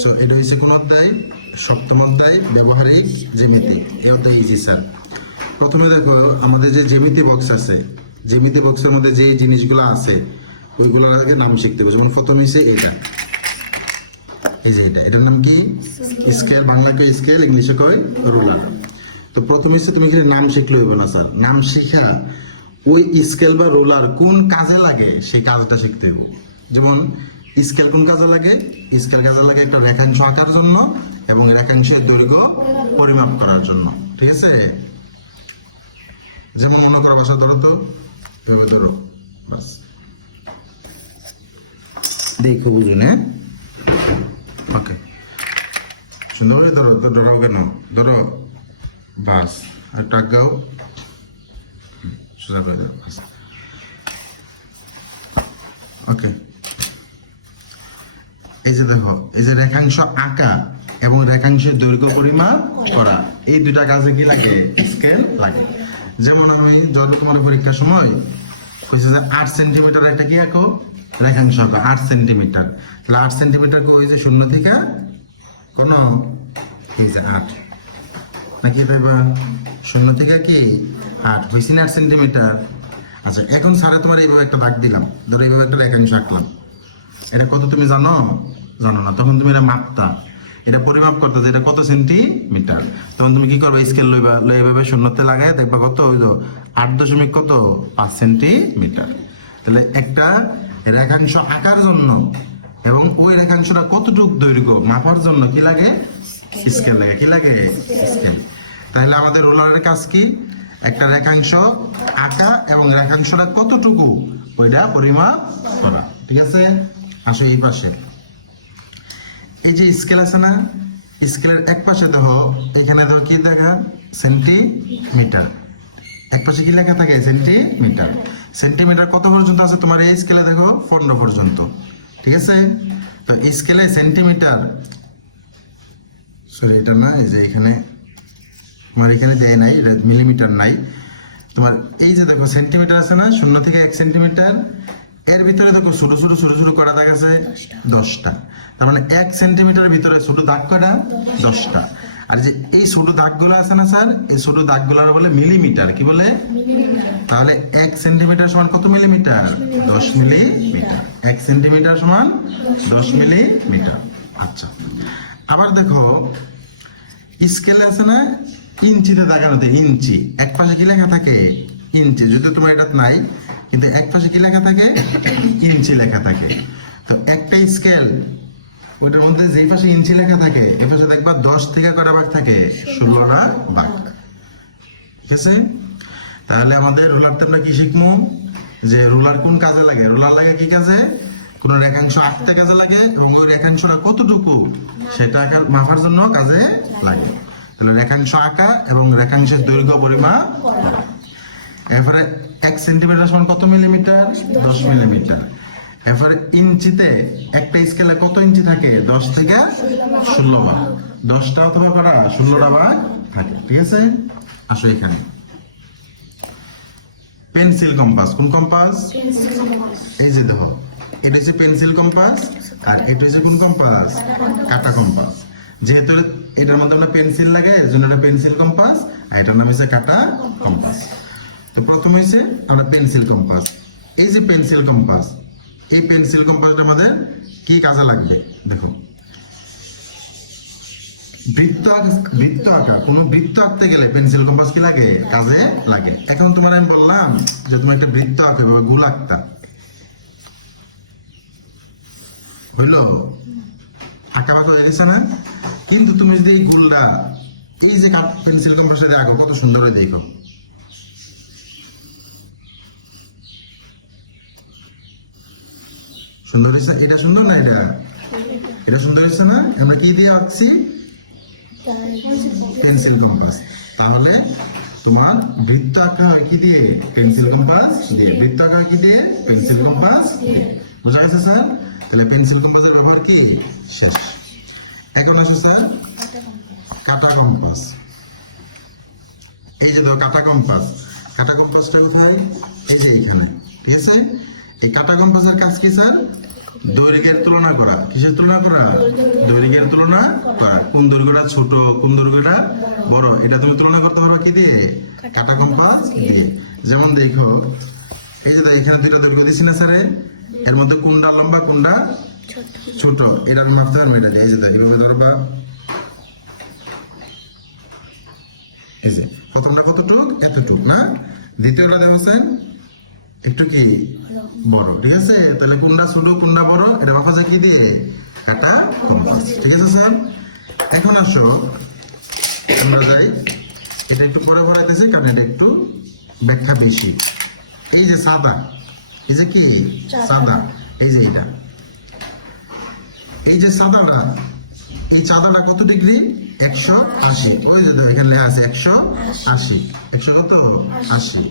So এটা হচ্ছে কোন অধ্যায়? সপ্তম অধ্যায়, ব্যবহারিক জ্যামিতি। এই অধ্যায় ইজি স্যার। প্রথমে দেখো আমাদের যে জ্যামিতি বক্স আছে, জ্যামিতি বক্সের মধ্যে যে জিনিসগুলো আছে ওইগুলোর আগে নাম শিখতে হবে। যেমন প্রথম হচ্ছে এটা, এই যে এটার নাম কি? স্কেল। বাংলা কই স্কেল, ইংলিশে কই রুলার। তো প্রথম হচ্ছে তুমি কি নাম শিখলে হইবে না স্যার, নাম শিখা ওই স্কেল বা রোলার কোন কাজে লাগে সেই কাজটা শিখতে হবে। যেমন স্কেল কোন কাজে লাগে? স্কেল কাজে লাগে একটা রেখাংশ আঁকার জন্য এবং রেখাংশের দৈর্ঘ্য পরিমাপ করার জন্য, ঠিক আছে? যেমন মনে করো, বাসা ধরো তো, এভাবে ধরো, বাস দেখো, বুঝুন। হ্যাঁ, ওকে, সুন্দরভাবে ধরো। তো ধরাও কেন? ধরো, বাস, আর টাক গাও, সোজা করে দাও, বাস। ওকে, এই যে দেখো, এই যে রেখাংশ আঁকা এবং রেখাংশের দৈর্ঘ্য পরিমাপ করা, এই দুটা কাজে কি লাগে? স্কেল লাগে। যেমন আমি যত তোমার পরীক্ষার সময় কইছে যে 8 সেন্টিমিটার একটা কি আঁকো? রেখাংশ আঁকো 8 সেন্টিমিটার। তাহলে 8 সেন্টিমিটার কো ওই যে শূন্য থেকে কোন এই যে 8 নাকি ভাইবা, শূন্য থেকে কি 8 হইছে না 8 সেন্টিমিটার। আচ্ছা, এখন স্যারে তোমার এইভাবে একটা দাগ দিলাম, ধরো এইভাবে একটা রেখাংশ আঁকলাম, এটা কত তুমি জানো? জানো না। তখন তুমি এটা মাপতা, এটা পরিমাপ করতে যে এটা কত সেন্টিমিটার। তখন তুমি কি করবে? স্কেল লইবা, লই এভাবে শূন্যতে লাগাই দেখবা কত হইলো 8.5 সেন্টিমিটার। তাহলে একটা রেখাংশ আঁকার জন্য এবং ওই রেখাংশটা কতটুক দৈর্ঘ্য মাপার জন্য কি লাগে? স্কেল লাগে। কি লাগে? স্কেল। তাহলে আমাদের রোলারের কাজ কি? একটা রেখাংশ আঁকা এবং রেখাংশটা কতটুকু ওইটা পরিমাপ করা, ঠিক আছে? আসো এই পাশে, এই যে স্কেল আছে না, স্কেলের এক পাশে দেখো, এখানে দেখো কি দেখা? সেন্টিমিটার। এক পাশে কি লেখা থাকে? সেন্টিমিটার। সেন্টিমিটার কত পর্যন্ত আছে তোমার এই স্কেলে? দেখো 15 পর্যন্ত, ঠিক আছে? তো স্কেলে সেন্টিমিটার, সরি এটা না, এই যে এখানে আমার এখানে দেয় নাই, মিলিমিটার নাই তোমার। এই যে দেখো সেন্টিমিটার আছে না, 0 থেকে 1 সেন্টিমিটার, এর ভিতরে দেখো ছোট ছোট ছোট ছোট করা দাগ আছে 10টা। তার মানে 1 সেন্টিমিটারের ভিতরে ছোট দাগ কয়টা? 10টা। আর যে এই ছোট দাগগুলো আছে না স্যার, এই ছোট দাগগুলোর বলে মিলিমিটার। কি বলে? তাহলে 1 সেন্টিমিটার সমান কত মিলিমিটার? 10 মিলিমিটার। 1 সেন্টিমিটার সমান 10 মিলিমিটার। আচ্ছা, আবার দেখো স্কেলে আছে না ইঞ্চিতে দেখানোতে, ইঞ্চি। এক পাশে কি লেখা থাকে? ইঞ্চি। যদি তোমার এটা নাই, কিন্তু এক পাশে কি লেখা থাকে? ইঞ্চি লেখা থাকে। তো একটা স্কেল, ওইটার মধ্যে যেই পাশে ইঞ্চি লেখা থাকে এ পাশে দেখবা 10 থেকে কটা ভাগ থাকে? 16টা ভাগ, ঠিক আছে? তাহলে আমাদের রোলারটা আমরা কি শিখবো? যে রোলার কোন কাজে লাগে? রোলার লাগে কি কাজে? কোন রেখাংশ আঁকতে কাজে লাগে এবং ওই রেখাংশটা কতটুকু সেটা মাপার জন্য কাজে লাগে। তাহলে রেখাংশ আঁকা এবং রেখাংশের দৈর্ঘ্য পরিমাপ করা। এরপরে 1 সেন্টিমিটার সমান কত মিলিমিটার? 10 মিলিমিটার। এরপরে ইঞ্চিতে একটা স্কেলে কত ইঞ্চি থাকে? 10 থেকে 16 ভাগ। 10টা অথবা করা 16টা ভাগ থাকে, ঠিক আছে? আসো এখানে পেন্সিল কম্পাস। কোন কম্পাস? এই যে দেখো, এটা হচ্ছে পেন্সিল কম্পাস আর এটা হচ্ছে কোন কম্পাস? কাটা কম্পাস। যেহেতু এটার মধ্যে আমরা পেন্সিল লাগাই এর জন্য এটা পেন্সিল কম্পাস, আর এটার নাম হচ্ছে কাটা কম্পাস। তো প্রথম হচ্ছে আমরা পেন্সিল কম্পাস। এই যে পেন্সিল কম্পাস, এই পেন্সিল কম্পাসটা আমাদের কি কাজে লাগবে? দেখো, বৃত্ত আঁকা, কোনো বৃত্ত আঁকতে গেলে পেন্সিল কম্পাস কি লাগে? কাজে লাগে। এখন তোমার আমি বললাম যে তুমি একটা বৃত্ত আঁকবে বা গোল আঁকতা, হইলো? আঁকা বাঁকা হয়ে গেছে না? কিন্তু তুমি যদি এই গোলটা এই যে পেন্সিল কম্পাসে দিয়ে আঁকো, কত সুন্দর হয়ে দেখো। সুন্দর হয়েছে? এটা সুন্দর না? এটা এটা সুন্দর হয়েছে না? আমরা কি দিয়ে আঁকছি? Pencil compass. তাহলে তোমার বৃত্ত আঁকা হয় কি দিয়ে? পেন্সিল কম্পাস দিয়ে। বৃত্ত আঁকা হয় কি দিয়ে? পেন্সিল কম্পাস দিয়ে। বুঝা গেছে স্যার? তাহলে পেন্সিল কম্পাসের ব্যবহার কি? শেষ। এখন আসে স্যার কাটা কম্পাস। এই যে দেখো কাটা কম্পাস। কাটা কম্পাসটা কোথায়? এই যে এখানে, ঠিক আছে? এই কাটা কম্পাসের কাজ কি স্যার? দৈর্ঘ্যের তুলনা করা। কিসের তুলনা করা? দৈর্ঘ্যের তুলনা করা। কোন দৈর্ঘ্যটা ছোট, কোন দৈর্ঘ্যটা বড়, এটা তুমি তুলনা করতে পারবে কি দিয়ে? কাটা কম্পাস দিয়ে। যেমন দেখো, এই যে এখানে দুইটা দৈর্ঘ্য দিছি না স্যারে, এর মধ্যে কোনটা লম্বা কোনটা ছোট, এটা তুমি মাপতে পারবে না। এই যে দেখো, এভাবে ধরবা, এই যে প্রথমটা কতটুক? এতটুক না, দ্বিতীয়টা দেখছেন একটু কি বড়, ঠিক আছে? তাহলে কোনটা ছোট কোনটা বড় এটা মাপা যায় কি দিয়ে? কাটা কম্পাস, ঠিক আছে স্যার? এখন আসো আমরা যাই, এটা একটু পরে ভরাইতেছে কারণ এটা একটু ব্যাখ্যা বেশি। এই যে সাদা, এই যে কি সাদা, এই যে এটা, এই যে সাদাটা, এই চাঁদাটা কত ডিগ্রি? 180। ওই যে এখানে লেখা আছে 180। 100 কত? 80।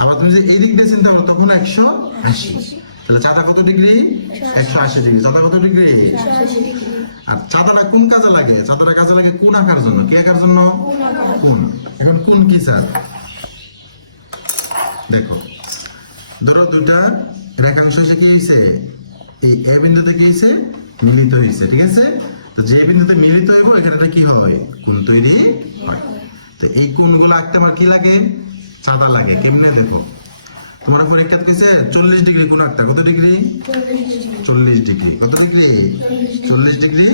আবার তুমি যে এই দিক দিয়ে চিন্তা করো তখন 180। তাহলে চাঁদা কত ডিগ্রি? 180 ডিগ্রি। চাঁদা কত ডিগ্রি? আর চাঁদাটা কোন কাজে লাগে? চাঁদাটা কাজে লাগে কোন আঁকার জন্য। কি আঁকার জন্য? কোন। এখন কোন কি স্যার? দেখো, ধরো দুটা রেখাংশ এসে কি হয়েছে? এই এ বিন্দুতে কি হয়েছে? মিলিত হয়েছে, ঠিক আছে? তো যে বিন্দুতে মিলিত হইব এখানে কি হয়? কোণ তৈরি হয়। তো এই কোণগুলো আঁকতে আমার কি লাগে? চাঁদা লাগে। কেমনে দেখো, তোমার পরীক্ষাতে কইছে 40 ডিগ্রি কোণ আঁকতে। কত ডিগ্রি? 40 ডিগ্রি। কত ডিগ্রি? 40 ডিগ্রি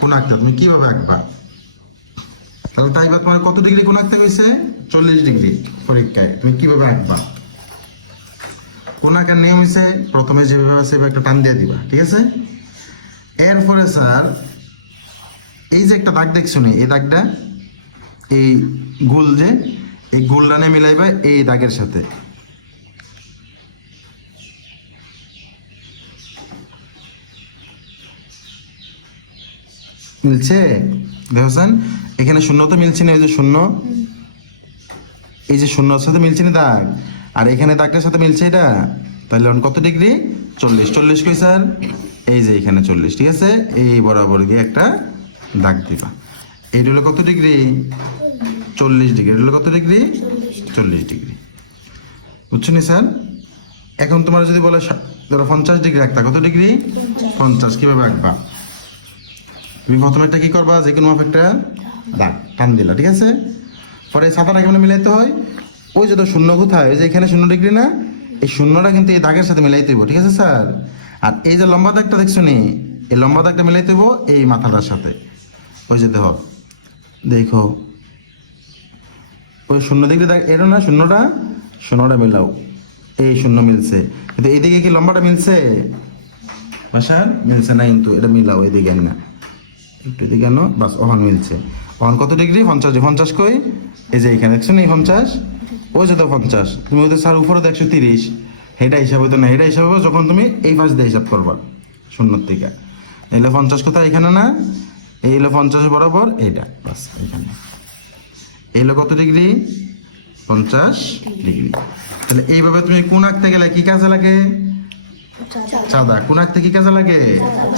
কোণ আঁকতে। তুমি কিভাবে আঁকবা? তাহলে তাই বা তোমার কত ডিগ্রি কোণ আঁকতে কইছে? 40 ডিগ্রি। পরীক্ষায় তুমি কিভাবে আঁকবা? কোণ আঁকার নিয়ম হইছে প্রথমে যেভাবে আছে একটা টান দিয়ে দিবা, ঠিক আছে? এরপরে স্যার এই যে একটা দাগ দেখছো নি, এই দাগটা, এই গোল যে, এই গোলডানে মিলাইবা এই দাগের সাথে। মিলছে? দেখছেন এখানে শূন্য তো মিলছে না, এই যে শূন্য, এই যে শূন্যর সাথে মিলছে না দাগ, আর এখানে দাগটার সাথে মিলছে এটা। তাহলে কত ডিগ্রি? 40। 40 কই স্যার? এই যে এখানে 40, ঠিক আছে? এই বরাবর দিয়ে একটা দাগ দিবা। এইটা হলো কত ডিগ্রি? 40 ডিগ্রি। এটা হলো কত ডিগ্রি? 40 ডিগ্রি। বুঝছো নি স্যার? এখন তোমার যদি বলে ধরো 50 ডিগ্রি রাখতা, কত ডিগ্রি? 50। কিভাবে আঁকবা? তুমি প্রথমে একটা কি করবা? যে কোনো একটা দাগ টান দিলা, ঠিক আছে? পরে সাদাটা কেমন মিলাইতে হয়? ওই যে তো শূন্য কোথায়? ওই যে এখানে 0 ডিগ্রি না, এই শূন্যটা কিন্তু এই দাগের সাথে মিলাইতে হইব, ঠিক আছে স্যার? আর এই যে লম্বা দাগটা দেখছো নি, এই লম্বা দাগটা মিলাইতে হইব এই মাথাটার সাথে। ওই যে দেখো, দেখো ওই 0 ডিগ্রি দাগ, এটা না শূন্যটা মিলাও। এই শূন্য মিলছে, কিন্তু এইদিকে কি লম্বাটা মিলছে? বাসার মিলছে না, কিন্তু এটা মিলাও এদিকে না, একটু এদিকে আনো, বাস ওখান মিলছে। ওখান কত ডিগ্রি? 50। 50 কই? এই যে এখানে দেখছো না, এই 50, ওই যে তো 50। তুমি ওদের স্যার উপরে দেখছো 30, এটা হিসাব হইতো না, এটা হিসাব হবে যখন তুমি এই পাশ দিয়ে হিসাব করবা শূন্যর থেকে। এলে 50 কোথায়? এখানে না, এই হলো 50 বরাবর এইটা, বাস এখানে। এই হলো কত ডিগ্রি? 50 ডিগ্রি। তাহলে এইভাবে তুমি কোণ আঁকতে গেলে কি কাজে লাগে? চাঁদা। কোণ আঁকতে কি কাজে লাগে?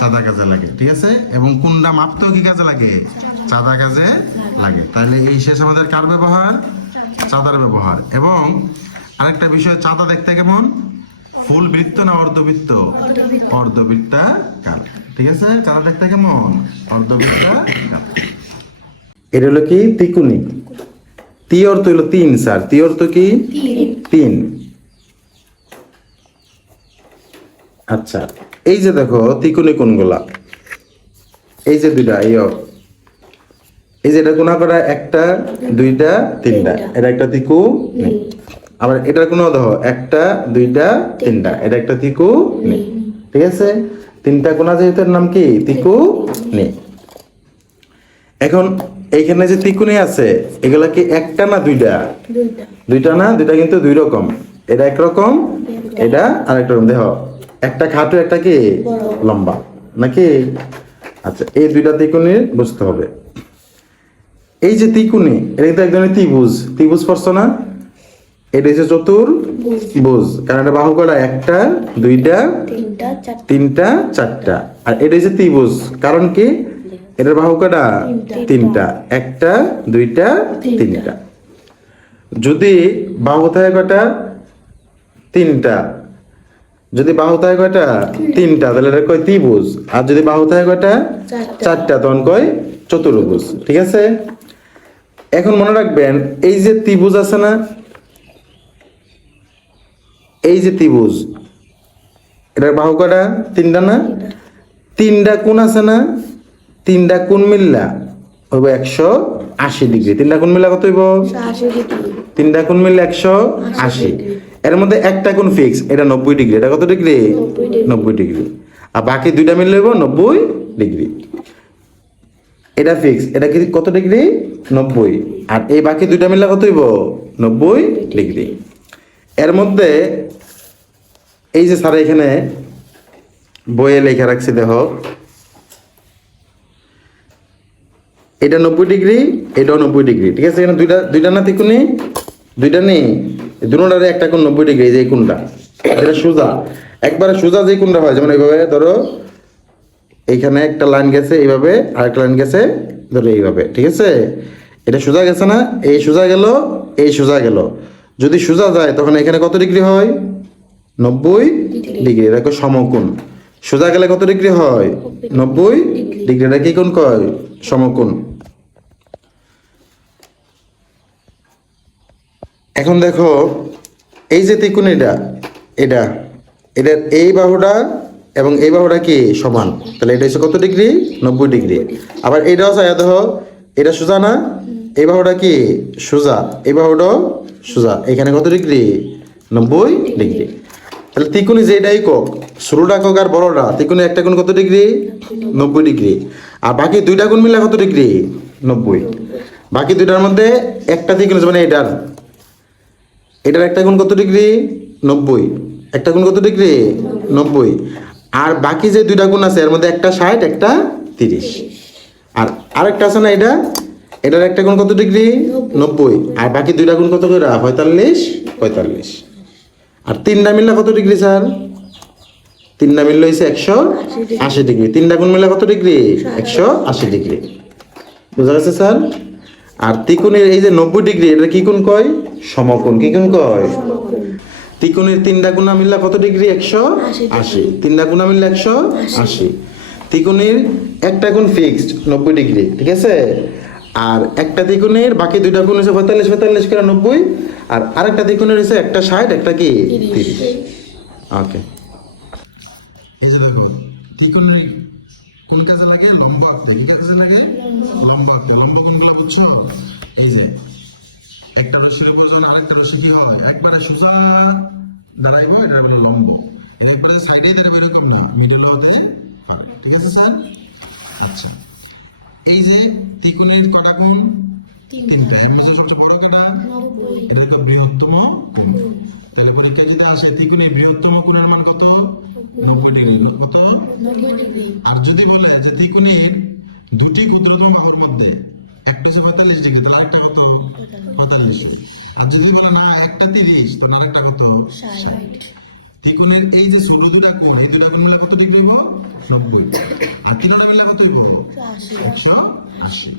চাঁদা কাজে লাগে, ঠিক আছে? এবং কোণটা মাপতেও কি কাজে লাগে? চাঁদা কাজে লাগে। তাহলে এই শেষ আমাদের কার ব্যবহার? চাঁদার ব্যবহার। এবং আরেকটা বিষয়, চাঁদা দেখতে কেমন? ফুল বৃত্ত না অর্ধবৃত্ত? অর্ধবৃত্তাকার, ঠিক আছে? চাঁদা দেখতে কেমন? অর্ধবৃত্তাকার। এটা হলো কি? ত্রিকোণী। তি অর্থ হলো 3 স্যার। তি অর্থ কি? 3। আচ্ছা, এই যে দেখো ত্রিকোণী কোণগুলা, এই যে দুইটা, এই যে এটা কোণা করা 1টা 2টা 3টা, এটা একটা ত্রিকোণী। আবার এটার কোণ দেখো 1টা 2টা 3টা, এটা একটা ত্রিকোণী, ঠিক আছে? 3টা কোণা যেহেতু এর নাম কি? ত্রিকোণী। এখন এইখানে যে ত্রিকোণী আছে এগুলা কি 1টা না 2টা? 2টা না, 2টা কিন্তু 2 রকম। এটা একরকম, এটা আরেক রকম। দেখো একটা খাটো একটা কি লম্বা, নাকি? আচ্ছা, এই 2টা ত্রিকোণী বুঝতে হবে। এই যে ত্রিকোণী, এটা কিন্তু এক ধরনের ত্রিভুজ। ত্রিভুজ পড়ছো না? এটা হচ্ছে চতুর্ভুজ, কারণ এটা বাহু কয়টা? 1টা 2টা 3টা 4টা। আর এটা হচ্ছে ত্রিভুজ, কারণ কি? এটার বাহু কয়টা? 3টা, 1টা 2টা 3টা। যদি বাহু থাকে কয়টা? 3টা, যদি বাহু থাকে কয়টা? তিনটা, তাহলে এটা কয় ত্রিভুজ। আর যদি বাহু থাকে কয়টা? চারটা, তখন কয় চতুর্ভুজ। ঠিক আছে, এখন মনে রাখবেন এই যে ত্রিভুজ আছে না, এই যে ত্রিভুজ, এটার বাহু কয়টা? তিনটা না? তিনটা কোণ আছে না, তিনটা কোণ মিললা হইব 180 ডিগ্রি। তিনটা কোণ মিললা কত হইব? তিনটা কোণ মিললে 180। এর মধ্যে একটা কোণ ফিক্স, এটা 90 ডিগ্রি। এটা কত ডিগ্রি? 90 ডিগ্রি। আর বাকি দুইটা মিললে হইব 90 ডিগ্রি। এটা ফিক্স, এটা কি কত ডিগ্রি? 90। আর এই বাকি দুইটা মিললে কত হইব? 90 ডিগ্রি। এর মধ্যে এই যে স্যার এখানে বইয়ে লেখা রাখছি, দেখো এটা 90 ডিগ্রি, এটাও 90 ডিগ্রি। ঠিক আছে, এখানে দুইটা না তিকুনি, দুইটা নেই, দুটোটারে একটা কোণ 90 ডিগ্রি। যে কোণটা এটা সোজা, একবারে সোজা যে কোণটা হয়, যেমন এইভাবে ধরো এইখানে একটা লাইন গেছে এইভাবে, আর একটা লাইন গেছে ধরো এইভাবে। ঠিক আছে, এটা সোজা গেছে না, এই সোজা গেল, এই সোজা গেল। যদি সোজা যায় তখন এখানে কত ডিগ্রি হয়? 90 ডিগ্রি। এটা সমকোণ। সোজা গেলে কত ডিগ্রি হয়? 90 ডিগ্রি। এটা কি কোণ কয়? সমকোণ। এখন দেখো এই যে ত্রিকোণ, এটা এটা এটার এই বাহুটা এবং এই বাহুটা কি সমান, তাহলে এটা হচ্ছে কত ডিগ্রি? 90 ডিগ্রি। আবার এটাও চাই দেখো, এটা সোজা না, এই বাহুটা কি সোজা, এই বাহুটাও সোজা। এখানে কত ডিগ্রি? 90 ডিগ্রি। তাহলে ত্রিকোণী যেটাই কক, ছোটটা কক আর বড়টা, ত্রিকোণী একটা কোণ কত ডিগ্রি? 90 ডিগ্রি। আর বাকি দুইটা কোণ মিলে কত ডিগ্রি? 90। বাকি দুইটার মধ্যে একটা ত্রিকোণ, মানে এটার একটা কোণ কত ডিগ্রি? 90। একটা কোণ কত ডিগ্রি? 90। আর বাকি যে দুইটা কোণ আছে এর মধ্যে একটা 60, একটা 30। আর আরেকটা আছে না, এটার একটা কোণ কত ডিগ্রি? 90। আর বাকি দুইটা কোণ কত করে? 45, 45। আর তিনটা মিললে কত ডিগ্রি স্যার? তিনটা মিললে হয়েছে 180 ডিগ্রি। তিনটা কোণ মিললে কত ডিগ্রি? 180 ডিগ্রি। বুঝা গেছে স্যার? আর ত্রিকোণের এই যে 90 ডিগ্রি, এটা কি কোণ কয়? সমকোণ। কি কোণ কয়? ত্রিকোণের তিনটা কোণা মিললে কত ডিগ্রি? 180। তিনটা কোণা মিললে 180। ত্রিকোণের একটা কোণ ফিক্সড 90 ডিগ্রি। ঠিক আছে, আর একটা ত্রিকোণের বাকি দুইটা কোণ হচ্ছে 45, 45 করে 90। আর আরেকটা ত্রিকোণের হচ্ছে একটা 60, একটা কি 30। ওকে, এই যে দেখো ত্রিকোণের কোন কাজে লাগে? লম্ব আঁকতে। কি কাজে লাগে? লম্ব আঁকতে। লম্ব কোণগুলো বুঝছো? এই যে একটা রশ্মির উপর যখন আরেকটা রশ্মি কি হয়? একবারে সোজা দাঁড়াইবো, এটা হলো লম্ব। এটা একবারে সাইডে দাঁড়াবে এরকম না, মিডল হতে হয়। ঠিক আছে স্যার? আচ্ছা, এই যে ত্রিকোণের কটা কোণ? তিনটা। এর মধ্যে সবচেয়ে বড় কটা? এটা হলো বৃহত্তম কোণ। তাহলে পরীক্ষা যদি আসে ত্রিকোণের বৃহত্তম কোণের মান কত? 90 ডিগ্রি। কত? 90 ডিগ্রি। আর যদি বলে যে ত্রিকোণের দুটি ক্ষুদ্রতম বাহুর মধ্যে একটা হচ্ছে 45 ডিগ্রি, তাহলে আরেকটা কত? 45। আর যদি বলে না একটা 30, তাহলে আরেকটা কত? 60। ত্রিকোণের এই যে ছোট দুটা কোণ, এই দুটা কোণ মিলে কত ডিগ্রি হইব? 90। আর তিনটা মিলে কত হইব? 180।